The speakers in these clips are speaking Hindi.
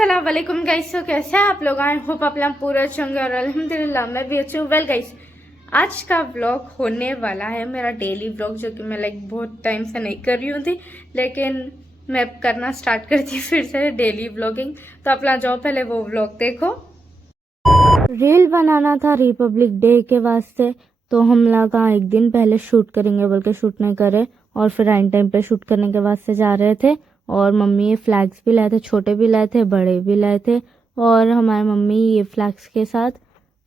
अस्सलाम वालेकुम गाइस। तो कैसे हैं आप लोग? आई होप आप लोग पूरे अच्छे होंगे और अल्हम्दुलिल्लाह मैं भी अच्छी हूँ। वेल गाइस, आज का व्लॉग होने वाला है मेरा डेली व्लॉग, जो कि मैं बहुत टाइम से नहीं कर रही हूँ थी, लेकिन मैं करना स्टार्ट करती फिर से डेली व्लॉगिंग। तो अपना जाओ पहले वो व्लॉग देखो। रील बनाना था रिपब्लिक डे के वास्ते, तो हम लगा एक दिन पहले शूट करेंगे, बल्कि शूट नहीं करे और फिर एंड टाइम पे शूट करने के वास्ते जा रहे थे। और मम्मी ये फ्लैग्स भी लाए थे, छोटे भी लाए थे, बड़े भी लाए थे। और हमारी मम्मी ये फ्लैग्स के साथ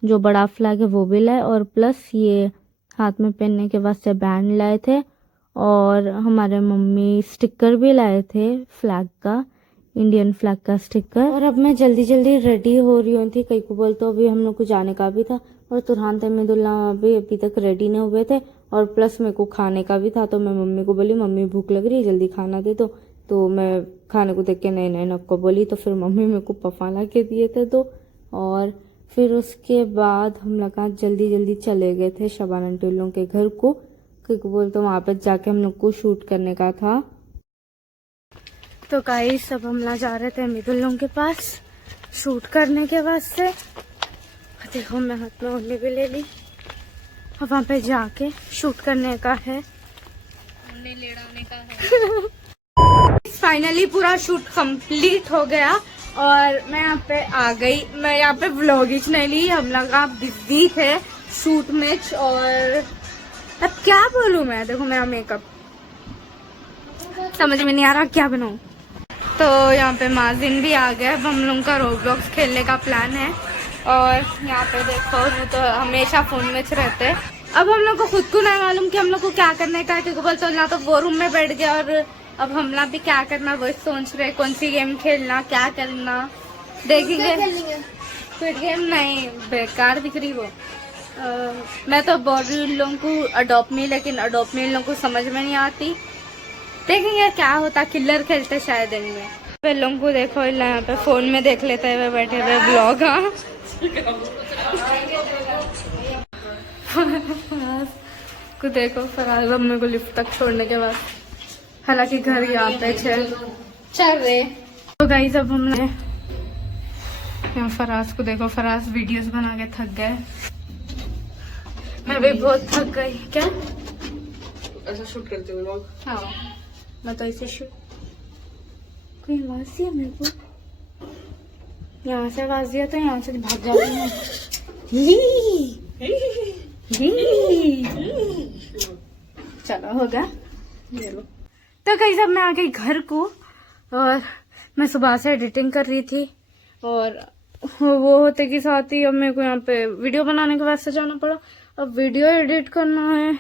जो बड़ा फ्लैग है वो भी लाए, और प्लस ये हाथ में पहनने के वास्ते बैंड लाए थे। और हमारे मम्मी स्टिकर भी लाए थे फ्लैग का, इंडियन फ्लैग का स्टिकर। और अब मैं जल्दी जल्दी रेडी हो रही हूँ थी, कहीं को बोल तो अभी हम लोग को जाने का भी था, और तुरहान तहमीदुल्ला भी अभी तक रेडी नहीं हुए थे, और प्लस मेरे को खाने का भी था। तो मैं मम्मी को बोली मम्मी भूख लग रही है, जल्दी खाना दे दो। तो मैं खाने को देख के नए नए नक्को बोली, तो फिर मम्मी मेरे को पफा ला के दिए थे दो। और फिर उसके बाद हम लोग जल्दी जल्दी चले गए थे शबाना आंटी लोगों के घर को, क्योंकि बोल तो वहाँ पर जाके हम लोग को शूट करने का था। तो गाइस सब हम लोग जा रहे थे मिदुल्लों के पास शूट करने के वास्ते। देखो मैं हाथ में ओढ़नी भी ले ली, और वहाँ पे जाके शूट करने का है, लेड़ाने का है। फाइनली पूरा शूट कंप्लीट हो गया और मैं यहाँ पे आ गई। मैं यहाँ पे व्लॉगिंग नहीं ली, हम लोग बिजी थे शूट में। और अब क्या बोलूँ मैं, देखो मेरा मेकअप समझ में नहीं आ रहा क्या बनाऊँ। तो यहाँ पे माजिन भी आ गया। अब हम लोग का रोब्लॉक्स खेलने का प्लान है। और यहाँ पे देखो वो तो हमेशा फोन में रहते हैं। अब हम लोग को खुद को नहीं मालूम कि हम लोग को क्या करने का है, क्योंकि बोलते ना तो वो रूम में बैठ गया, और अब हम लोग भी क्या करना वही सोच रहे, कौन सी गेम खेलना, क्या करना देखेंगे। क्विड गेम नहीं, बेकार दिख रही वो। मैं तो बोल रही हूँ लोगों को अडोप्ट मी, लेकिन अडोप्ट मी लोगों को समझ में नहीं आती। देखेंगे क्या होता, किलर खेलते शायद इनमें। वे लोगों को देखो यहाँ पे फोन में देख लेते हुए बैठे हुए ब्लॉग। हाँ को देखो फराज अम्मी को लिफ्ट तक छोड़ने के बाद, हालांकि घर यहाँ पे चल रहे। तो गाइस अब हमने यहाँ फराज को देखो, फराज वीडियोस बना के थक गए। मैं भी बहुत थक गई। क्या ऐसा शूट करते हुए लोग? हाँ मैं तो ऐसे शूट। कोई आवाज दिया मेरे को, यहाँ से आवाज दिया तो यहाँ से भाग जाऊंगी। चलो हो गया। तो कहीं सब मैं आ गई घर को, और मैं सुबह से एडिटिंग कर रही थी, और वो होते के साथ ही अब मेरे को यहाँ पे वीडियो बनाने के वास्ते जाना पड़ा। अब वीडियो एडिट करना है,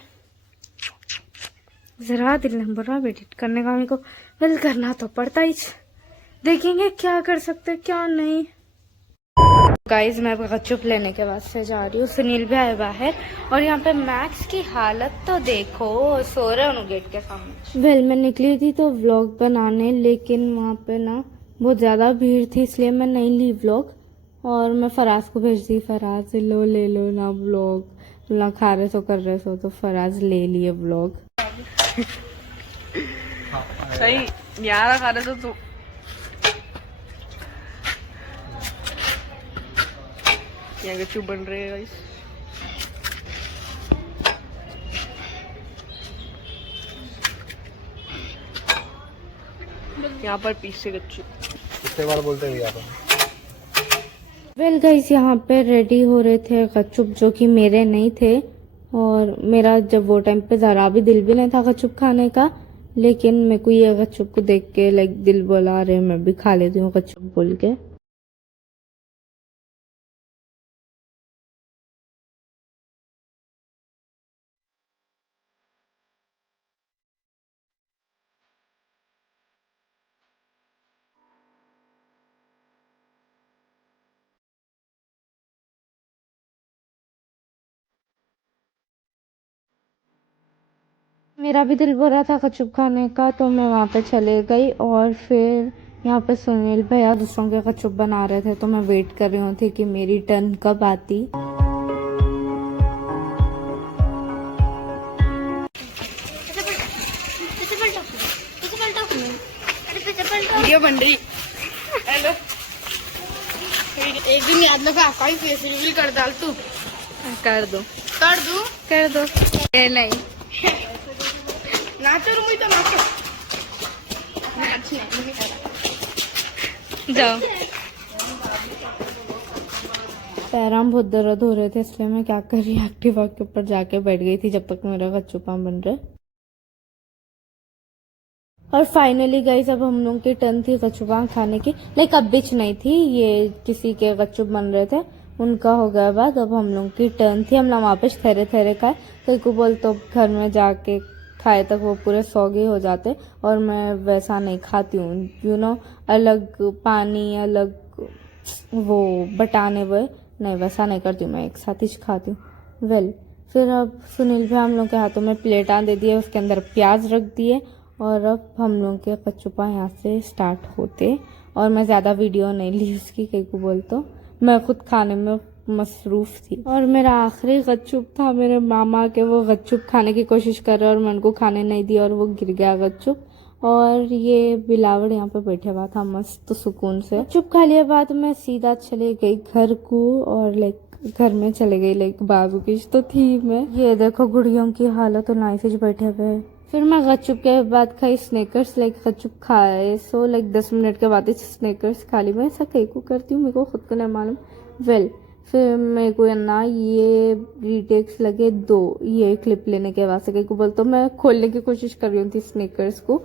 जरा दिल नहीं बोल रहा एडिट करने का मेरे को, वेल करना तो पड़ता ही। देखेंगे क्या कर सकते क्या नहीं। गाइज मैं गपचुप लेने के वास्ते जा रही हूँ, सुनील भी आए बाहर, और यहाँ पे मैक्स की हालत तो देखो, सो रहे उन्होंने गेट के सामने। वेल मैं निकली थी तो व्लॉग बनाने, लेकिन वहाँ पे ना बहुत ज्यादा भीड़ थी, इसलिए मैं नहीं ली व्लॉग। और मैं फराज को भेज दी, फराज लो ले लो ना व्लॉग, ना खा रहे सो कर रहे सो, तो फराज ले लिए व्लॉग। सही यार खा रहे तो यहाँ के चुप बन रहे हैं गाइस। यहाँ पर पीस से गच्चू कितने बार बोलते हैं यहाँ पर। वेल गाइस यहाँ पे रेडी हो रहे थे गपचुप, जो कि मेरे नहीं थे, और मेरा जब वो टाइम पे जरा भी दिल भी नहीं था गपचुप खाने का, लेकिन मेरे को ये गपचुप को देख के लाइक दिल बोला अरे मैं भी खा लेती हूँ गपचुप बोल के। मेरा भी दिल बोल रहा था गपचुप खाने का, तो मैं वहाँ पे चले गई। और फिर यहाँ पे सुनील भैया दूसरों के गपचुप बना रहे थे, तो मैं वेट कर रही थी कि मेरी टर्न कब आती। वीडियो बन रही। हेलो एक दिन याद लगा काई फेस रिवील कर डाल तू कर दो कर दो ये नहीं नाचो रुमी तो नाचो जाओ पैराम बहुत दर्द हो रहे थे इसलिए मैं क्या कर रही एक्टिवा के ऊपर जाके बैठ गई थी जब तक मेरा कच्चूपा बन रहा। और फाइनली गाइस अब हम लोग की टर्न थी कच्चूपा खाने की। लाइक अब बिच नहीं थी, ये किसी के कच्चूप बन रहे थे उनका हो गया बाद। अब हम लोग की टर्न थी, हम लोग वापस ठहरे ठहरे खाए। कहीं को बोल तो घर में जाके खाए तक वो पूरे सौगे हो जाते और मैं वैसा नहीं खाती हूँ, यू नो, अलग पानी अलग वो बटाने वो नहीं, वैसा नहीं करती हूँ मैं, एक साथ ही खाती हूँ। फिर अब सुनील भी हम लोग के हाथों में प्लेटा दे दिए, उसके अंदर प्याज रख दिए और अब हम लोग के कच्चूपा यहाँ से स्टार्ट होते। और मैं ज़्यादा वीडियो नहीं ली उसकी, कहीं को बोल तो मैं खुद खाने में मसरूफ थी। और मेरा आखिरी गच्चूप था मेरे मामा के, वो गच्चूप खाने की कोशिश कर रहे और मैं उनको खाने नहीं दी और वो गिर गया गच्चूप। और ये बिलावड़ यहाँ पे बैठे हुआ था मस्त सुकून से। चुप खा लिया बाद मैं सीधा चले गई घर को और लाइक घर में चले गई, लाइक बाबू की तो थी मैं। ये देखो गुड़ियों की हालत, तो नाइफ बैठे हुए। फिर मैं गच्चूप के बाद खाई स्नेकर्स, लाइक गच्चूप खाए सो लाइक 10 मिनट के बाद स्नेकर्स खा ली। मैं ऐसा कहीं को करती हूँ, मेरे को खुद को नहीं मालूम। फिर मेरे को ना ये रिटेक्स लगे 2 ये क्लिप लेने के वास्ते, कहीं को बोल तो मैं खोलने की कोशिश कर रही थी स्नेकर्स को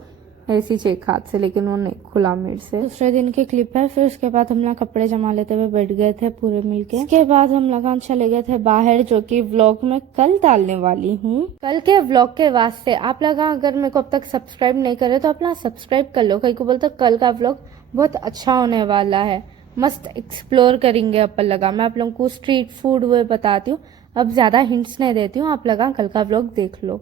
ऐसी चेक हाथ से, लेकिन वो नहीं खुला मेरे से। दूसरे दिन की क्लिप है। फिर उसके बाद हम लोग कपड़े जमा लेते हुए बैठ गए थे पूरे मिलके। उसके बाद हम लोग चले गए थे बाहर, जो कि व्लॉग में कल डालने वाली हूँ। कल के व्लॉग के वास्ते आप लोग अगर मेरे को अब तक सब्सक्राइब नहीं करे तो अपना सब्सक्राइब कर लो, कहीं को बोलते कल का व्लॉग बहुत अच्छा होने वाला है, मस्त एक्सप्लोर करेंगे अपन लगा। मैं आप लोगों को स्ट्रीट फूड वो बताती हूँ, अब ज्यादा हिंट्स नहीं देती हूँ, आप लगा कल का व्लॉग देख लो।